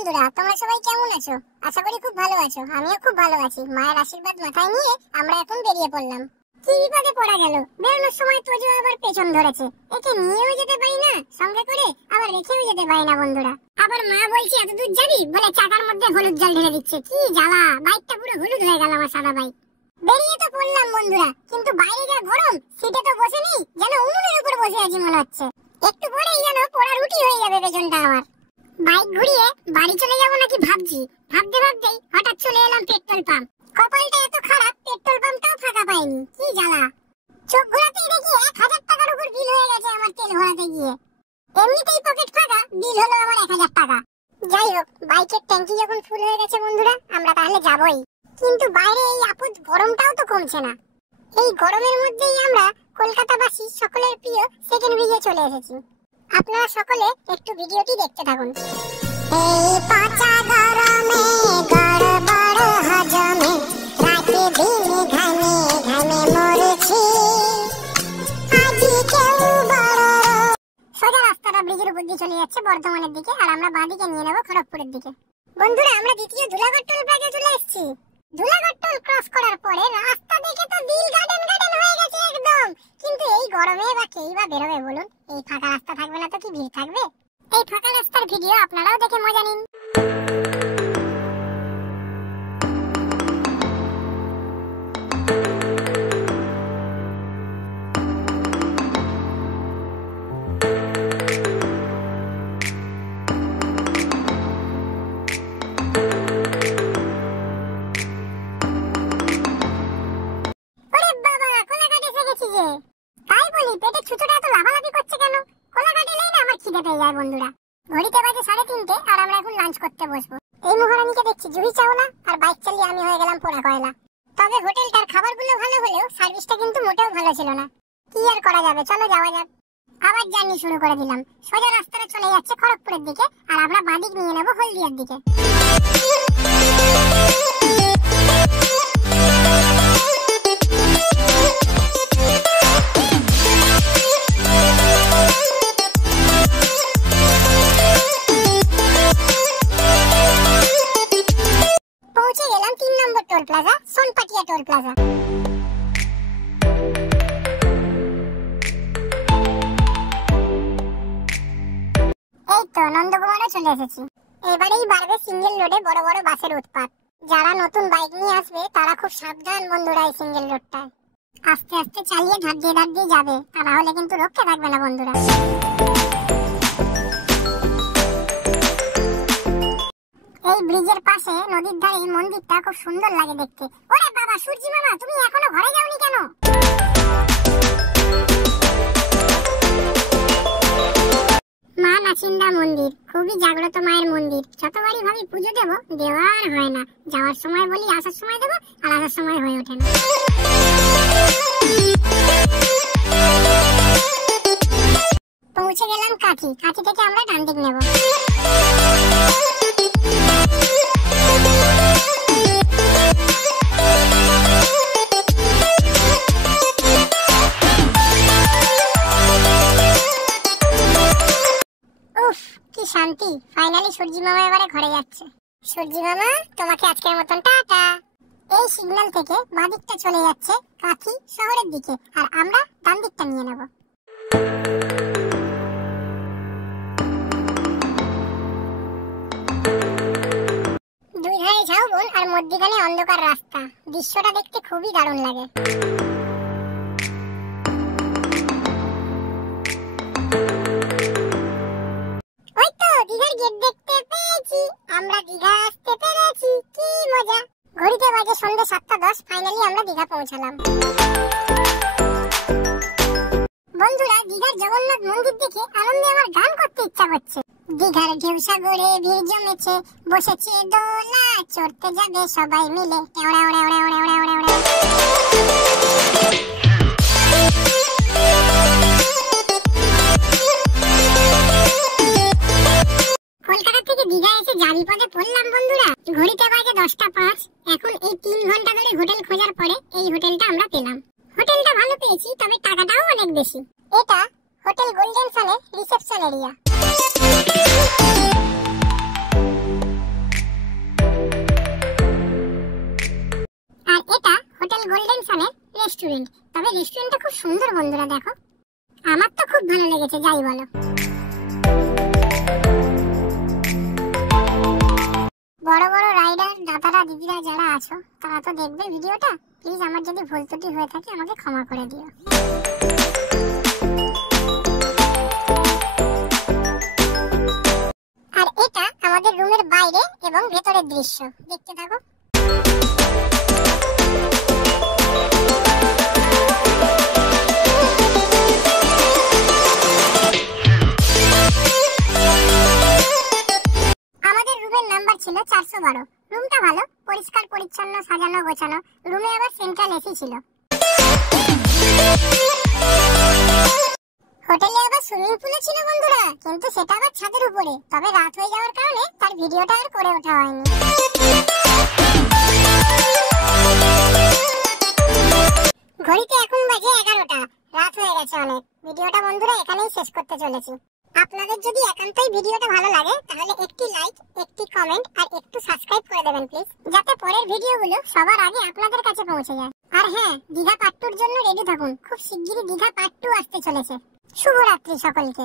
বন্ধুরা, তোমরা সবাই কেমন আছো? আশা করি খুব ভালো আছো। আমিও খুব ভালো আছি। মায়ের আশীর্বাদ মাথায় নিয়ে আমরা এখন বেরিয়ে পড়লাম। কি বিপদে পড়া গেল! বেরোনোর সময় তোজো আবার পেছন ধরেছে। একে নিয়েও যেতে পারি না সঙ্গে করে, আবার রেখেও যেতে পারি না বন্ধুরা। আবার মা বলছে এত দূর যাবি বলে চাকার মধ্যে হলুদ জল ঢেলে দিচ্ছে। কি জ্বালা! বাইকটা পুরো হলুদ হয়ে গেল আমার সাদা বাইক। বেরিয়ে তো পড়লাম বন্ধুরা, কিন্তু বাইরে যা গরম, সিটে তো বসে নেই, যেন উনুনের উপর বসে আছি মনে হচ্ছে। একটু পরেই যেন পোড়া রুটি হয়ে যাবে পেছনটা আমার। বাইক ঘুরিয়ে বাড়ি চলে যাবো নাকি ভাবছি। ভাবতে ভাবতেই হঠাৎ চলে এলাম পেট্রোল পাম্প। কপালটা এত খারাপ, পেট্রোল পাম্পটাও ফাঁকা পাইনি। কি জ্বালা! চোখ ঘোরাতেই দেখি 1000 টাকার উপর বিল হয়ে গেছে আমার তেল ভরাতে গিয়ে। এমনিতেই পকেট ফাঁকা, বিল হলো আমার 1000 টাকা। যাই হোক, বাইকের ট্যাঙ্কি যখন ফুল হয়ে গেছে বন্ধুরা, আমরা তাহলে যাবোই। কিন্তু বাইরে এই আপদ গরমটাও তো কমছে না। এই গরমের মধ্যেই আমরা কলকাতাবাসী সকলের প্রিয় সেকেন্ড ব্রিজে চলে এসেছি। আপনারা সকলে একটু ভিডিওটি দেখতে থাকুন। এই পচা গরমে গড়বড় হজমে রাতে দিন ঘামে ঘামে মরছি। আজি কেউ বড় সোজা রাস্তাটা ব্রিজের উপর দিয়ে চলে যাচ্ছে বর্ধমানের দিকে, আর আমরা বাঁ দিকে নিয়ে নেব খড়গপুরের দিকে। বন্ধুরা, আমরা দ্বিতীয় ধুলাগড় টোল প্লাজা চলে এসেছি। ধুলাগড় টোল ক্রস করার পরে রাস্তা দেখে তো দিল গার্ডেন গার্ডেন হয়ে গেছে একদম। কিন্তু এই গরমে বা কেই বা বেরোবে বলুন? এই ফাঁকা রাস্তা থাকবে না তো কি ভিড় থাকবে? এই ফাঁকা রাস্তার ভিডিও আপনারাও দেখে মজা নিন। তাই বলি, পেটে ছুঁচোটা এত লাফালাফি করছে কেন? কোলাঘাট এলেই না আমার খিদে পেয়ে যায় বন্ধুরা। ঘড়িতে বাজে 3:30 আর আমরা এখন লাঞ্চ করতে বসবো। এই মহারানীকে দেখছি জুহি চাওলা, আর বাইক চালিয়ে আমি হয়ে গেলাম পোড়া কয়লা। তবে হোটেলটার খাবারগুলো ভালো হলেও সার্ভিসটা কিন্তু মোটেও ভালো ছিল না। কি আর করা যাবে, চলো যাওয়া যাক। আবার জার্নি শুরু করে দিলাম। সোজা রাস্তাটা চলে যাচ্ছে খড়গপুরের দিকে, আর আমরা বাঁদিক নিয়ে নেবো হলদিয়ার দিকে। পৌঁছে গেলাম 3 নম্বর টোল প্লাজা, সোনপাটিয়া টোল প্লাজা। এই তো নন্দকুমারও চলে এসেছি। এবারেই বাড়বে সিঙ্গেল রোডে বড় বড় বাসের উৎপাত। যারা নতুন বাইক নিয়ে আসবে তারা খুব সাবধান বন্ধুরা এই সিঙ্গেল রোডটায়। আস্তে আস্তে চালিয়ে ধার দিয়ে যাবে, তা না হলে কিন্তু রক্ষে থাকবে না বন্ধুরা। এই ব্রিজের পাশে নদীর ধারে এই মন্দিরটা খুব সুন্দর লাগে দেখতে। ওরে বাবা, সূর্যি মামা তুমি এখনো ঘরে যাওনি কেন? মা নাচিন্দা মন্দির খুবই জাগ্রত মায়ের মন্দির। যতবারই ভাবি পুজো দেবো, দেওয়ার হয় না। যাওয়ার সময় বলি আসার সময় দেবো, আর আসার সময় হয়ে ওঠে না। পৌঁছে গেলাম কাঠি। কাঠি থেকে আমরা ডান দিক নেব। কি শান্তি! ফাইনালি সূর্যি মামা এবারে ঘরে যাচ্ছে। সূর্যি মামা, তোমাকে আজকের মতন টাটা। এই সিগন্যাল থেকে বাঁ দিকটা চলে যাচ্ছে কাঠি শহরের দিকে, আর আমরা ডান দিকটা নিয়ে নেব। দুই ধারে ঝাউবন আর মধ্যিখানে অন্ধকার রাস্তা। দৃশ্যটা দেখতে খুবই দারুণ লাগে। দীঘার গেট দেখতে পেয়েছি, আমরা দীঘা আসতে পেরেছি, কি মজা! ঘড়িতে বাজে সন্ধ্যে 7:10। ফাইনালি আমরা দীঘা পৌঁছালাম। বন্ধুরা, দীঘার জগন্নাথ মন্দির দেখে আনন্দে আমার গান করতে ইচ্ছা করছে। দীঘার ঢেউ সাগরে ভিড় জমেছে, বসেছে দোলা, চড়তে যাবে সবাই মিলে। ওড়ে ওড়ে ওড়ে ওড়ে ওড়ে ওড়ে ওড়ে। কলকাতা থেকে দীঘা এসে জারি পথে পড়লাম বন্ধুরা। ঘড়িতে বাজে 10:05। এখন এই 3 ঘন্টা ধরে হোটেল খোঁজার পরে এই হোটেলটা আমরা পেলাম। হোটেলটা ভালো পেয়েছি, তবে টাকাটাও অনেক বেশি। এটা হোটেল গোল্ডেন সানের রিসেপশন এরিয়া। সুন্দর বন্ধুরা, দেখো আমার তো খুব ভালো লেগেছে, যাই বলো। বড় বড় রাইডার দাদারা দিদিরা যারা আছো তারা তো দেখবে ভিডিওটা, প্লিজ আমার যদি ভুল ত্রুটি হয়ে থাকে আমাকে ক্ষমা করে দিও। আর এটা আমাদের রুমের বাইরে এবং ভেতরের দৃশ্য, দেখতে থাকো। আমাদের রুমের নাম্বার ছিল 412। রুমটা ভালো, পরিষ্কার পরিচ্ছন্ন, সাজানো গোছানো। রুমে আবার সেন্ট্রাল এসি ছিল। হোটেলে আবার সুইমিং পুলও ছিল বন্ধুরা, কিন্তু সেটা আবার ছাদের উপরে। তবে রাত হয়ে যাওয়ার কারণে তার ভিডিওটা আর করে ওঠা হয়নি। ঘড়িতে এখন বাজে 11টা, রাত হয়ে গেছে অনেক। ভিডিওটা বন্ধুরা এখানেই শেষ করতে চলেছি। আপনাদের যদি একান্তই ভিডিওটা ভালো লাগে তাহলে একটি লাইক, একটি কমেন্ট আর একটু সাবস্ক্রাইব করে দেবেন প্লিজ, যাতে পরের ভিডিওগুলো সবার আগে আপনাদের কাছে পৌঁছে যায়। আর হ্যাঁ, দীঘা পার্ট 2 এর জন্য রেডি থাকুন, খুব শিগগিরই দীঘা পার্ট 2 আসতে চলেছে। শুভরাত্রি সকলকে।